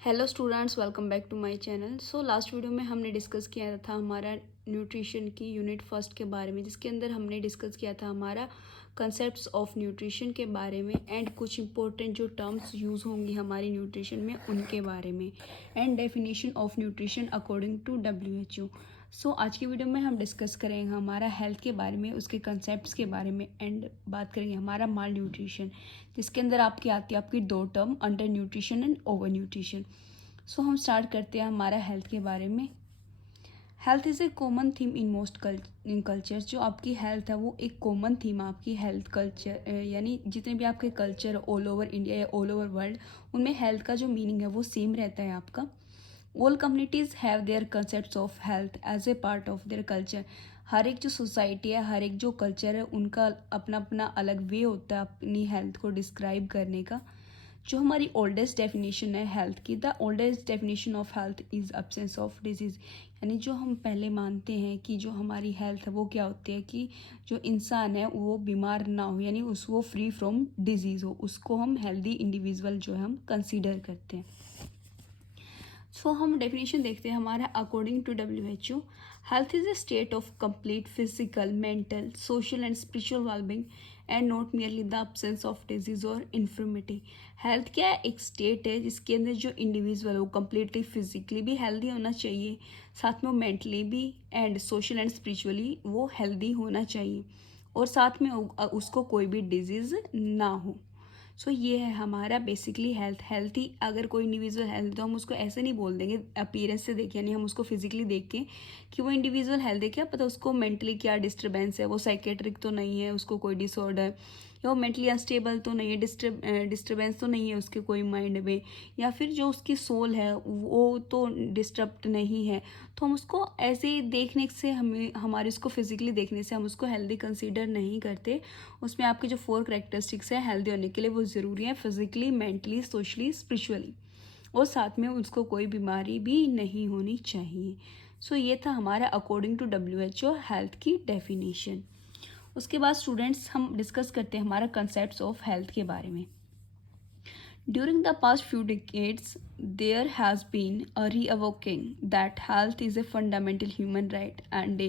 Hello students, welcome back to my channel. So last video में हमने discuss किया था हमारा न्यूट्रिशन की यूनिट फर्स्ट के बारे में, जिसके अंदर हमने डिस्कस किया था हमारा कंसेप्ट्स ऑफ न्यूट्रिशन के बारे में एंड कुछ इंपॉर्टेंट जो टर्म्स यूज़ होंगी हमारी न्यूट्रिशन में उनके बारे में and definition of nutrition according to WHO। So आज की वीडियो में हम डिस्कस करेंगे हमारा हेल्थ के बारे में, उसके कंसेप्ट्स के बारे में एंड बात करेंगे हमारा माल न्यूट्रिशन, जिसके अंदर आपकी आती है आपकी दो term, under nutrition and over nutrition. So हम स्टार्ट करते हैं हमारा हेल्थ के बारे में। Health is a common theme in most culture. जो आपकी हेल्थ है वो एक कॉमन थीम आपकी हेल्थ कल्चर, यानी जितने भी आपके कल्चर ऑल ओवर इंडिया या ऑल ओवर वर्ल्ड, उनमें हेल्थ का जो मीनिंग है वो सेम रहता है आपका। All communities have their concept of health as a part of their culture. हर एक जो सोसाइटी है, हर एक जो कल्चर है, उनका अपना अपना अलग वे होता है अपनी हेल्थ को डिस्क्राइब करने का। जो हमारी ओल्डेस्ट डेफिनेशन है हेल्थ की, the oldest definition of health is absence of disease. यानी जो हम पहले मानते हैं कि जो हमारी हेल्थ है वो क्या होती है कि जो इंसान है वो बीमार ना हो, यानी वो फ्री फ्रॉम डिजीज़ हो, उसको हम हेल्दी इंडिविजुअल जो है हम कंसीडर करते हैं। सो हम डेफिनेशन देखते हैं हमारा according to WHO। Health is a state of complete physical, mental, social and spiritual wellbeing and not merely the absence of disease और इन्फर्मिटी। हेल्थ क्या है? एक स्टेट है जिसके अंदर जो इंडिविजुअल वो कम्प्लीटली फिजिकली भी हेल्दी होना चाहिए, साथ में वो मेंटली भी एंड सोशल एंड स्पिरिचुअली वो हेल्दी होना चाहिए, और साथ में उसको कोई भी डिजीज़ ना हो। सो ये है हमारा बेसिकली हेल्थी। अगर कोई इंडिविजुअल हेल्थ, तो हम उसको ऐसे नहीं बोल देंगे अपीयरेंस से देख, यानी हम उसको फिजिकली देख के कि वो इंडिविजुअल हेल्थ है, क्या पता उसको मेंटली क्या डिस्टर्बेंस है, वो साइकेट्रिक तो नहीं है, उसको कोई डिसऑर्डर, या वो मेंटली अनस्टेबल तो नहीं है, डिस्टर्बेंस तो नहीं है उसके कोई माइंड में, या फिर जो उसकी सोल है वो तो डिस्टर्ब नहीं है। तो हम उसको ऐसे देखने से, हमें हमारे उसको फिजिकली देखने से हम उसको हेल्दी कंसीडर नहीं करते। उसमें आपके जो 4 करेक्टरिस्टिक्स हैं हेल्दी होने के लिए वो ज़रूरी है, फिजिकली, मेंटली, सोशली, स्पिरिचुअली, और साथ में उसको कोई बीमारी भी नहीं होनी चाहिए। सो ये था हमारा अकॉर्डिंग टू WHO हेल्थ की डेफिनेशन। उसके बाद स्टूडेंट्स हम डिस्कस करते हैं हमारा कंसेप्ट्स ऑफ हेल्थ के बारे में। During the past few decades, there has been a reawakening that health is a fundamental human right and a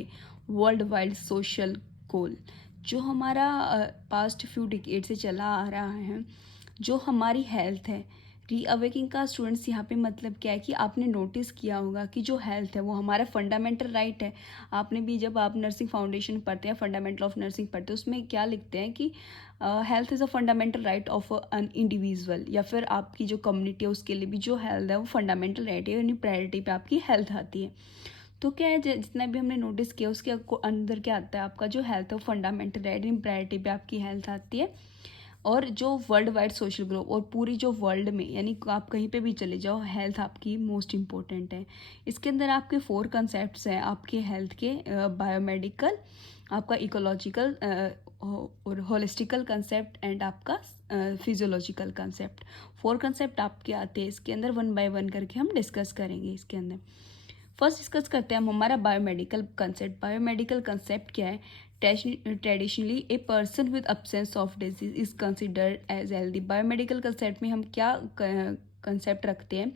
worldwide social goal। जो हमारा पास्ट फ्यू डिकेड से चला आ रहा है, जो हमारी हेल्थ है, रीअवेकिंग का स्टूडेंट्स यहाँ पे मतलब क्या है कि आपने नोटिस किया होगा कि जो हेल्थ है वो हमारा फंडामेंटल राइट है। आपने भी जब आप नर्सिंग फाउंडेशन पढ़ते हैं, फंडामेंटल ऑफ नर्सिंग पढ़ते हैं, उसमें क्या लिखते हैं कि health is a fundamental right of an individual, या फिर आपकी जो कम्युनिटी है उसके लिए भी जो हेल्थ है वो फंडामेंटल राइट है, यानी प्रायोरिटी पे आपकी हेल्थ आती है। तो क्या है, जितना भी हमने नोटिस किया उसके अंदर क्या आता है, आपका जो हेल्थ है वो फंडामेंटल राइट, इन प्रायोरिटी पे आपकी हेल्थ आती है। और जो वर्ल्ड वाइड सोशल ग्रोथ, और पूरी जो वर्ल्ड में, यानी आप कहीं पे भी चले जाओ, हेल्थ आपकी मोस्ट इम्पोर्टेंट है। इसके अंदर आपके 4 कंसेप्ट्स हैं आपके हेल्थ के, बायोमेडिकल, आपका इकोलॉजिकल और होलिस्टिकल कंसेप्ट एंड आपका फिजियोलॉजिकल कंसेप्ट। 4 कंसेप्ट आपके आते हैं इसके अंदर, 1 बाय 1 करके हम डिस्कस करेंगे इसके अंदर। फर्स्ट डिस्कस करते हैं हम हमारा बायोमेडिकल कंसेप्ट। बायोमेडिकल कंसेप्ट क्या है? Traditionally a person with absence of disease is considered as healthy. Biomedical concept में हम क्या कंसेप्ट रखते हैं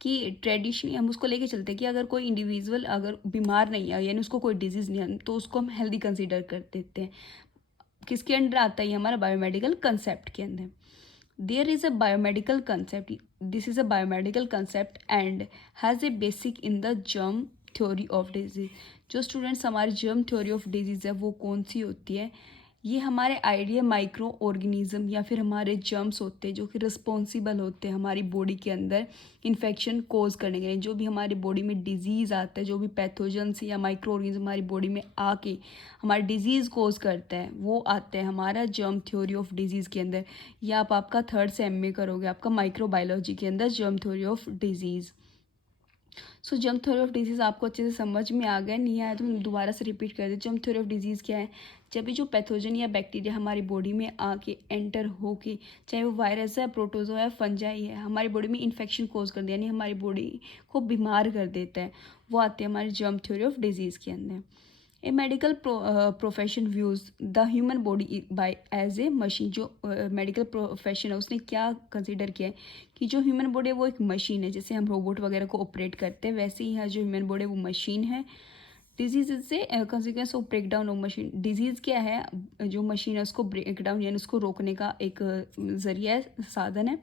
कि ट्रेडिशनली हम उसको लेके चलते हैं कि अगर कोई इंडिविजुअल अगर बीमार नहीं है, यानी उसको कोई डिजीज़ नहीं है, तो उसको हम हेल्दी कंसिडर कर देते हैं। किसके अंडर आता है? हमारा बायोमेडिकल कंसेप्ट के अंदर। There is a biomedical concept. This is a biomedical concept and has a basic in the germ theory of disease। जो स्टूडेंट्स हमारी जर्म थ्योरी ऑफ डिजीज़ है वो कौन सी होती है? ये हमारे आइडिया माइक्रो ऑर्गेनिज्म या फिर हमारे जर्म्स होते हैं जो कि रिस्पॉन्सिबल होते हैं हमारी बॉडी के अंदर इन्फेक्शन कोज करने के लिए। जो भी हमारी बॉडी में डिजीज़ आता है, जो भी पैथोजन्स या माइक्रो ऑर्गेनिज्म हमारी बॉडी में आके हमारी डिजीज़ कोज करता है, वो आता है हमारा जर्म थ्योरी ऑफ डिजीज़ के अंदर। या आप आपका 3rd से MA करोगे आपका माइक्रोबायोलॉजी के अंदर, germ theory of disease. So germ theory of disease आपको अच्छे से समझ में आ गया? नहीं आया तो मैं दोबारा से रिपीट कर दें। जर्म थ्योरी ऑफ डिजीज़ क्या है? जब भी जो पैथोजन या बैक्टीरिया हमारी बॉडी में आके एंटर होके, चाहे वो वायरस है, प्रोटोजो है, फंजाई है, हमारी बॉडी में इन्फेक्शन कोज कर दे, यानी हमारी बॉडी को बीमार कर देता है, वो आते हैं हमारी जर्म थ्योरी ऑफ डिजीज़ के अंदर। A medical profession views the human body by as a machine. जो मेडिकल प्रोफेशन है उसने क्या कंसिडर किया है कि जो ह्यूमन बॉडी है वो एक मशीन है। जैसे हम रोबोट वगैरह को ऑपरेट करते हैं वैसे ही है जो ह्यूमन बॉडी है वो मशीन है। डिजीज से consequence of break down of machine. Disease क्या है, जो मशीन है उसको ब्रेक डाउन यानी उसको रोकने का एक ज़रिया है, साधन है।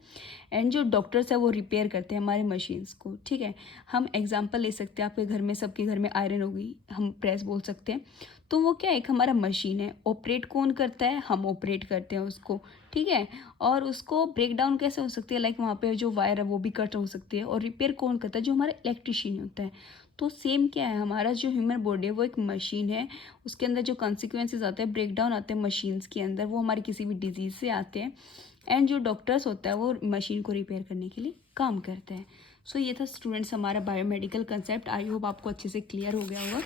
एंड जो डॉक्टर्स है वो रिपेयर करते हैं हमारे मशीन्स को, ठीक है। हम एग्जांपल ले सकते हैं, आपके घर में सबके घर में आयरन होगी, हम प्रेस बोल सकते हैं। तो वो क्या एक हमारा मशीन है। ऑपरेट कौन करता है, हम ऑपरेट करते हैं उसको, ठीक है। और उसको ब्रेक डाउन कैसे हो सकती है, लाइक वहाँ पे जो वायर है वो भी कट हो सकती है। और रिपेयर कौन करता है, जो हमारा इलेक्ट्रिशियन होता है। तो सेम क्या है, हमारा जो ह्यूमन बॉडी है वो एक मशीन है। उसके अंदर जो कॉन्सिक्वेंसेज आते हैं, ब्रेक डाउन आते हैं मशीन्स के अंदर, वो हमारी किसी भी डिजीज़ से आते हैं। एंड जो डॉक्टर्स होता है वो मशीन को रिपेयर करने के लिए काम करते हैं। सो ये था स्टूडेंट्स हमारा बायोमेडिकल कंसेप्ट। आई होप आपको अच्छे से क्लियर हो गया होगा।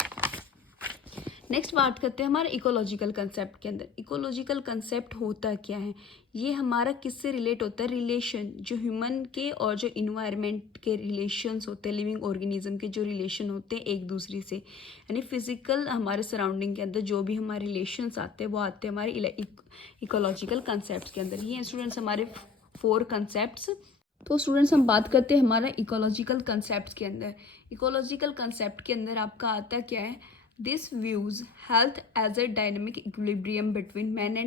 नेक्स्ट बात करते हैं हमारे इकोलॉजिकल कंसेप्ट के अंदर। इकोलॉजिकल कंसेप्ट होता क्या है, ये हमारा किससे रिलेट होता है, रिलेशन जो ह्यूमन के और जो इन्वायरमेंट के रिलेशंस होते हैं, लिविंग ऑर्गेनिज्म के जो रिलेशन होते हैं एक दूसरे से, यानी फिजिकल हमारे सराउंडिंग के अंदर जो भी हमारे रिलेशंस आते हैं वो आते हैं हमारे इकोलॉजिकल कंसेप्ट के अंदर। ये स्टूडेंट्स हमारे 4 कंसेप्ट्स। तो स्टूडेंट्स हम बात करते हैं हमारा इकोलॉजिकल कंसेप्ट के अंदर। इकोलॉजिकल कंसेप्ट के अंदर आपका आता क्या है, this views health as a dynamic equilibrium between man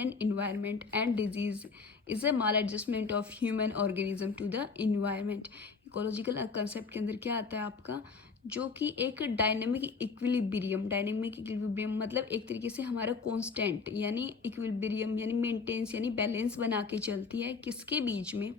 and environment and disease is a maladjustment of human organism to the environment. Ecological concept के अंदर क्या आता है आपका, जो कि एक डायनेमिक इक्विलिब्रियम मतलब एक तरीके से हमारा कांस्टेंट यानी इक्विलिब्रियम यानी मेंटेनेंस यानी बैलेंस बना के चलती है, किसके बीच में,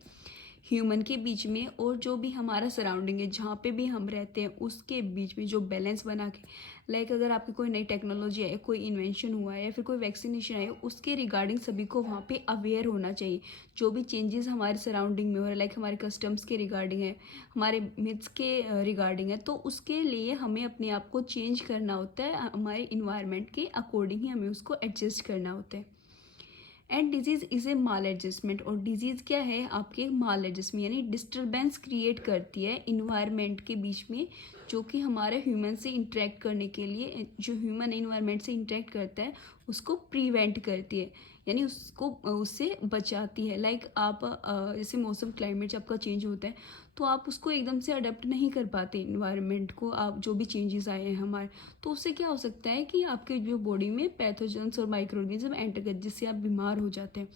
ह्यूमन के बीच में, और जो भी हमारा सराउंडिंग है जहाँ पे भी हम रहते हैं उसके बीच में जो बैलेंस बना के, लाइक अगर आपकी कोई नई टेक्नोलॉजी है, कोई इन्वेंशन हुआ है या फिर कोई वैक्सीनेशन है, उसके रिगार्डिंग सभी को वहाँ पे अवेयर होना चाहिए। जो भी चेंजेस हमारे सराउंडिंग में हो रहा है, लाइक हमारे कस्टम्स के रिगार्डिंग है, हमारे मिथ्स के रिगार्डिंग है, तो उसके लिए हमें अपने आप को चेंज करना होता है, हमारे इन्वायरमेंट के अकॉर्डिंग ही हमें उसको एडजस्ट करना होता है। And disease is a mall adjustment. और डिजीज़ क्या है, आपके माल एडजस्टमेंट यानी डिस्टर्बेंस क्रिएट करती है इन्वायरमेंट के बीच में, जो कि हमारे ह्यूमन से इंटरेक्ट करने के लिए, जो ह्यूमन इन्वायरमेंट से इंटरेक्ट करता है उसको प्रिवेंट करती है, यानी उसको उससे बचाती है। लाइक आप जैसे मौसम क्लाइमेट जब आपका चेंज होता है तो आप उसको एकदम से अडेप्ट नहीं कर पाते इन्वायरमेंट को, आप जो भी चेंजेस आए हैं हमारे, तो उससे क्या हो सकता है कि आपके जो बॉडी में पैथोजेंस और माइक्रो ऑर्गेनिज्म एंटर कर, जिससे आप बीमार हो जाते हैं।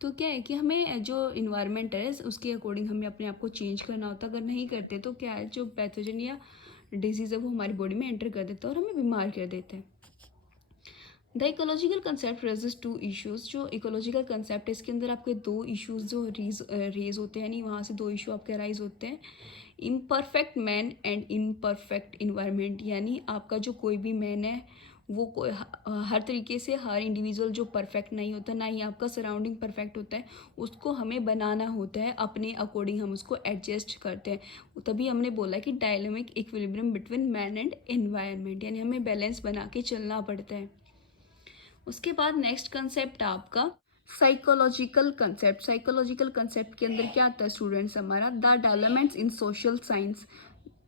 तो क्या है कि हमें जो इन्वायरमेंट है उसके अकॉर्डिंग हमें अपने आप को चेंज करना होता है। अगर नहीं करते तो क्या है, जो पैथोजन या डिजीज़ है वो हमारी बॉडी में एंटर कर देता है और हमें बीमार कर देते हैं। The ecological concept raises 2 issues. जो इकोलॉजिकल कंसेप्ट है इसके अंदर आपके 2 इश्यूज जो रेज होते हैं, यानी वहाँ से 2 इशू आपके राइज होते हैं। Imperfect man and imperfect environment, यानी आपका जो कोई भी मैन है वो हर तरीके से हर इंडिविजुअल जो परफेक्ट नहीं होता, ना ही आपका सराउंडिंग परफेक्ट होता है, उसको हमें बनाना होता है अपने अकॉर्डिंग, हम उसको एडजस्ट करते हैं। तभी हमने बोला कि dynamic equilibrium between man and environment, यानी हमें बैलेंस बना के चलना पड़ता है। उसके बाद नेक्स्ट कंसेप्ट आपका साइकोलॉजिकल कंसेप्ट। साइकोलॉजिकल कंसेप्ट के अंदर क्या आता है स्टूडेंट्स हमारा, the developments in social science.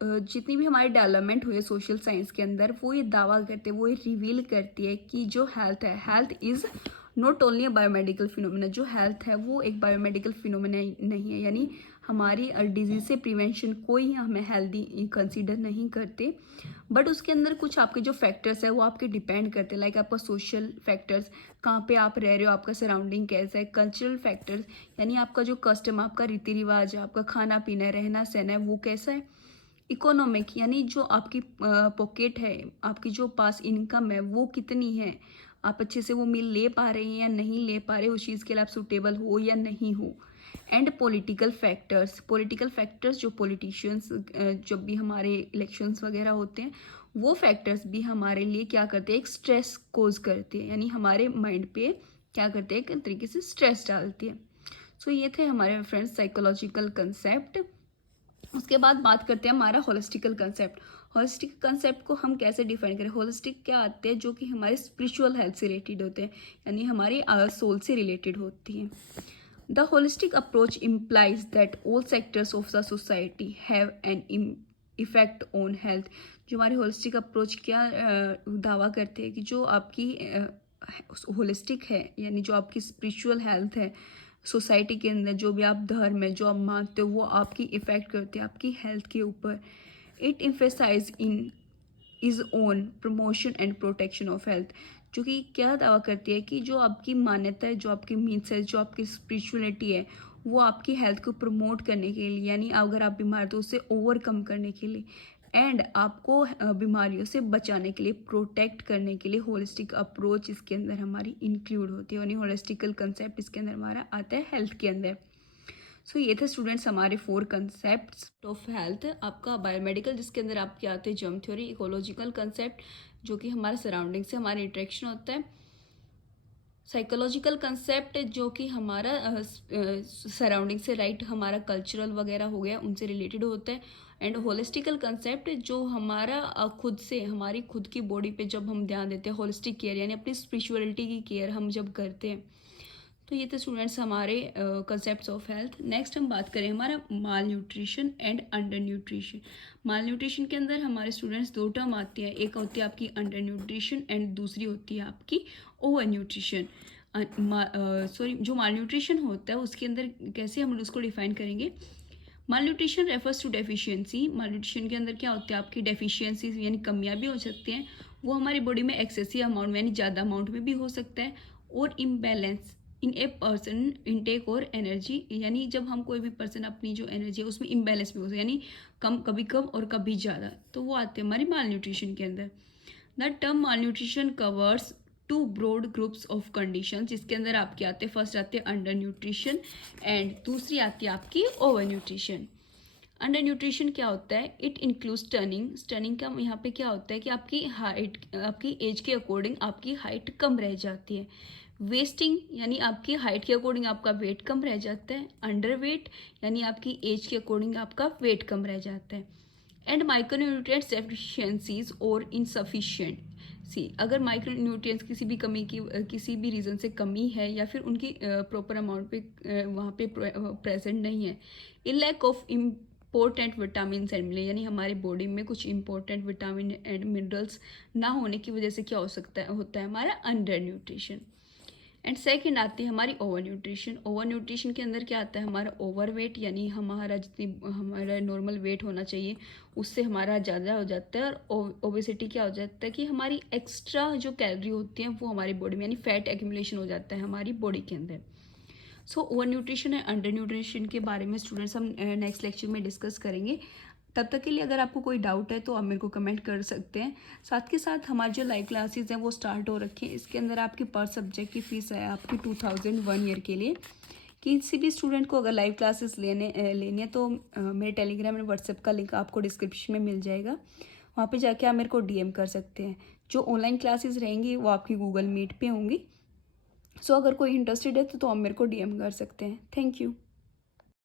जितनी भी हमारी डेवलपमेंट हुई है सोशल साइंस के अंदर, वो ये दावा करते हैं, वो ये रिवील करती है कि जो हेल्थ है, health is not only a biomedical phenomena. जो हेल्थ है वो एक बायोमेडिकल फिनोमिना नहीं है, यानी हमारी डिजीज़ से प्रिवेंशन कोई हमें हेल्दी कंसीडर नहीं करते, बट उसके अंदर कुछ आपके जो फैक्टर्स है वो आपके डिपेंड करते हैं, लाइक आपका सोशल फैक्टर्स, कहाँ पे आप रह रहे हो, आपका सराउंडिंग कैसा है, कल्चरल फैक्टर्स यानी आपका जो कस्टम, आपका रीति रिवाज है, आपका खाना पीना है, रहना सहना है, वो कैसा है, इकोनॉमिक यानी जो आपकी पॉकेट है, आपकी जो पास इनकम है वो कितनी है, आप अच्छे से वो मील ले पा रहे हैं या नहीं ले पा रहे, उस चीज़ के लिए आप सुटेबल हो या नहीं हो। And political factors, political factors जो पॉलिटिशियंस जब भी हमारे इलेक्शंस वगैरह होते हैं, वो फैक्टर्स भी हमारे लिए क्या करते हैं, एक स्ट्रेस कोज करते हैं, यानी हमारे माइंड पे क्या करते हैं, एक तरीके से स्ट्रेस डालती है। सो ये थे हमारे फ्रेंड्स साइकोलॉजिकल कंसेप्ट। उसके बाद बात करते हैं हमारा होलिस्टिकल कंसेप्ट। होलिस्टिक कंसेप्ट को हम कैसे डिफाइन करें, होलिस्टिक क्या आते हैं, जो कि हमारे स्पिरिचुअल हेल्थ से रिलेटेड होते हैं, यानी हमारी सोल से रिलेटेड होती हैं। The holistic approach implies that all sectors of the society have an effect on health. जो हमारे होलिस्टिक अप्रोच क्या दावा करते हैं कि जो आपकी होलिस्टिक है, यानी जो आपकी स्पिरिचुअल हेल्थ है, सोसाइटी के अंदर जो भी आप धर्म है जो आप मानते हो वो आपकी इफ़ेक्ट करते हैं आपकी हेल्थ के ऊपर। It emphasize in is own promotion and protection of health, जो कि क्या दावा करती है कि जो आपकी मान्यता है, जो आपकी मीन्स है, जो आपकी स्पिरिचुअलिटी है, वो आपकी हेल्थ को प्रमोट करने के लिए, यानी अगर आप बीमार तो उसे ओवरकम करने के लिए एंड आपको बीमारियों से बचाने के लिए, प्रोटेक्ट करने के लिए होलिस्टिक अप्रोच इसके अंदर हमारी इंक्लूड होती है, यानी होलिस्टिकल कंसेप्ट इसके अंदर हमारा आता है हेल्थ के अंदर। सो ये थे स्टूडेंट्स हमारे 4 कंसेप्ट्स ऑफ हेल्थ। आपका बायोमेडिकल जिसके अंदर आपके आते हैं जर्म थ्योरी, इकोलॉजिकल कंसेप्ट जो कि हमारे सराउंडिंग से हमारा इंटरेक्शन होता है, साइकोलॉजिकल कंसेप्ट जो कि हमारा सराउंडिंग से राइट हमारा कल्चरल वगैरह हो गया उनसे रिलेटेड होता है, एंड होलिस्टिकल कंसेप्ट जो हमारा खुद से हमारी खुद की बॉडी पे जब हम ध्यान देते हैं, होलिस्टिक केयर यानी अपनी स्पिरिचुअलिटी की केयर हम जब करते हैं। तो ये थे स्टूडेंट्स हमारे कंसेप्ट्स ऑफ हेल्थ। नेक्स्ट हम बात करें हमारा malnutrition and under nutrition. Malnutrition के अंदर हमारे स्टूडेंट्स 2 टर्म आती है, एक होती है आपकी अंडर न्यूट्रिशन एंड दूसरी होती है आपकी ओवर न्यूट्रिशन। जो माल न्यूट्रिशन होता है उसके अंदर कैसे हम उसको डिफाइन करेंगे। Malnutrition refers to deficiency. Malnutrition के अंदर क्या होता है आपकी डेफिशिएंसीज यानी कमियां भी हो सकती हैं, वो हमारी बॉडी में एक्सेसिव अमाउंट में यानी ज़्यादा अमाउंट में भी हो सकता है, और imbalance in a person intake और एनर्जी, यानी जब हम कोई भी पर्सन अपनी जो एनर्जी है उसमें इम्बैलेंस भी हो सकता है, यानी कभी कम और कभी ज़्यादा, तो वो आते हैं हमारी माल न्यूट्रिशन के अंदर। The term malnutrition covers 2 broad groups of condition, जिसके अंदर आपके आते हैं फर्स्ट आते हैं अंडर न्यूट्रिशन एंड दूसरी आती है आपकी ओवर न्यूट्रिशन। अंडर न्यूट्रिशन क्या होता है, इट इंक्लूड्स स्टनिंग। स्टनिंग का यहाँ पे क्या होता है कि आपकी हाइट आपकी एज के अकॉर्डिंग आपकी हाइट कम रह जाती है। वेस्टिंग यानी आपकी हाइट के अकॉर्डिंग आपका वेट कम रह जाता है। अंडर वेट यानी आपकी एज के अकॉर्डिंग आपका वेट कम रह जाता है। एंड माइक्रोन्यूट्रिएंट्स डेफिशिएंसीज और इनसफिशिएंट सी, अगर माइक्रोन्यूट्रिएंट्स किसी भी कमी की किसी भी रीज़न से कमी है या फिर उनकी प्रॉपर अमाउंट पे वहाँ पे प्रेजेंट नहीं है, in lack of important vitamin and mineral, यानी हमारी बॉडी में कुछ इंपॉर्टेंट विटामिन एंड मिनरल्स ना होने की वजह से क्या हो सकता है होता है हमारा अंडर न्यूट्रिशन। एंड सेकंड आती है हमारी ओवर न्यूट्रिशन। ओवर न्यूट्रिशन के अंदर क्या आता है हमारा ओवर वेट, यानी हमारा जितनी हमारा नॉर्मल वेट होना चाहिए उससे हमारा ज़्यादा हो जाता है, और ओबेसिटी क्या हो जाता है कि हमारी एक्स्ट्रा जो कैलोरी होती हैं वो हमारी बॉडी में यानी फैट एक्यूमुलेशन हो जाता है हमारी बॉडी के अंदर। So over nutrition and under nutrition के बारे में स्टूडेंट्स हम नेक्स्ट लेक्चर में डिस्कस करेंगे। तब तक के लिए अगर आपको कोई डाउट है तो आप मेरे को कमेंट कर सकते हैं। साथ के साथ हमारी जो लाइव क्लासेस हैं वो स्टार्ट हो रखी हैं, इसके अंदर आपकी पर सब्जेक्ट की फ़ीस है आपकी 2000 1 ईयर के लिए। किसी भी स्टूडेंट को अगर लाइव क्लासेस लेनी है तो मेरे टेलीग्राम एंड व्हाट्सएप का लिंक आपको डिस्क्रिप्शन में मिल जाएगा, वहाँ पे जाके आप मेरे को DM कर सकते हैं। जो ऑनलाइन क्लासेस रहेंगी वो आपकी गूगल मीट पे होंगी। सो अगर कोई इंटरेस्टेड है तो आप मेरे को DM कर सकते हैं। Thank you.